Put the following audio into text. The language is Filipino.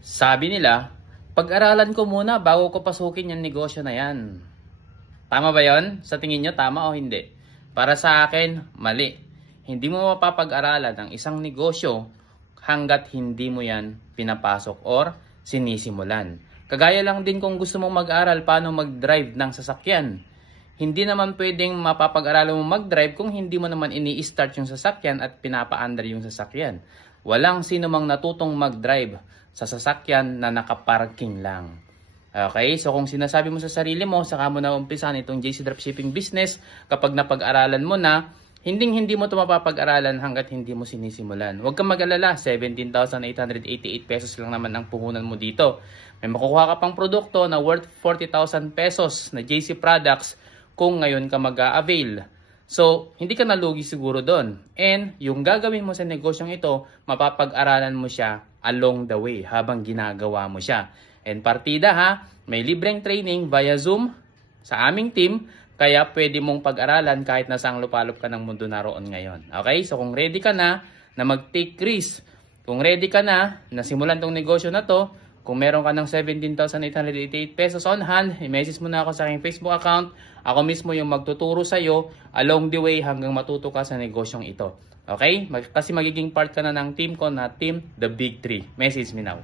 Sabi nila, pag-aralan ko muna bago ko pasukin yung negosyo na yan. Tama ba yon? Sa tingin nyo, tama o hindi? Para sa akin, mali. Hindi mo mapapag-aralan ang isang negosyo hanggat hindi mo yan pinapasok or sinisimulan. Kagaya lang din kung gusto mong mag-aral paano mag-drive ng sasakyan. Hindi naman pwedeng mapapag-aralan mo mag-drive kung hindi mo naman ini-start yung sasakyan at pinapa-under yung sasakyan. Walang sino mang natutong mag-drive sa sasakyan na nakaparking lang. Okay, so kung sinasabi mo sa sarili mo, saka mo na umpisan itong JC Dropshipping business, kapag napag-aralan mo na, hindi mo ito mapapag-aralan hanggat hindi mo sinisimulan. Huwag kang mag-alala, 17,888 pesos lang naman ang puhunan mo dito. May makukuha ka pang produkto na worth 40,000 pesos na JC products kung ngayon ka mag-a-avail. So, hindi ka nalugi siguro doon. And yung gagawin mo sa negosyong ito, mapapag-aralan mo siya along the way habang ginagawa mo siya. And partida ha, may libreng training via Zoom sa aming team, kaya pwede mong pag-aralan kahit nasaang lupalop ka ng mundo naroon ngayon. Okay? So kung ready ka na mag-take risk, kung ready ka na simulan tong negosyo na to, kung meron ka ng 17,888 pesos on hand, i-message mo na ako sa aking Facebook account. Ako mismo yung magtuturo sa iyo along the way hanggang matuto ka sa negosyong ito. Okay? Kasi magiging part ka na ng team ko na Team The Big 3. Message me now.